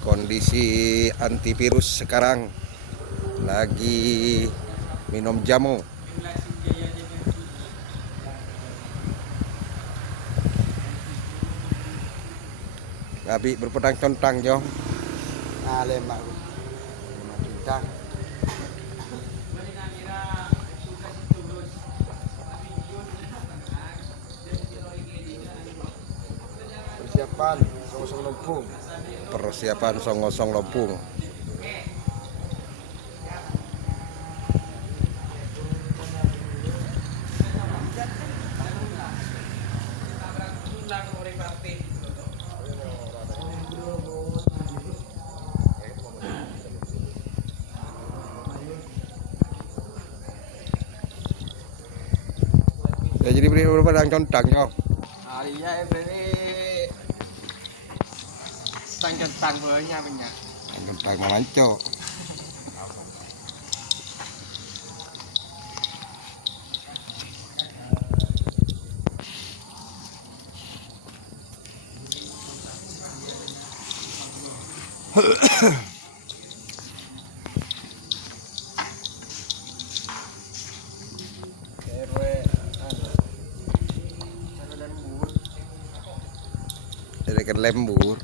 Kondisi antivirus sekarang lagi minum jamu. Abi berpedang-contang jo. Lemak bintang. Persiapan Song Lempung. Persiapan Song Lempung. Ya, jadi beri berpedang-contang jo. Iya beri tang banyak banyak. Contang manco. Ini kan lembur.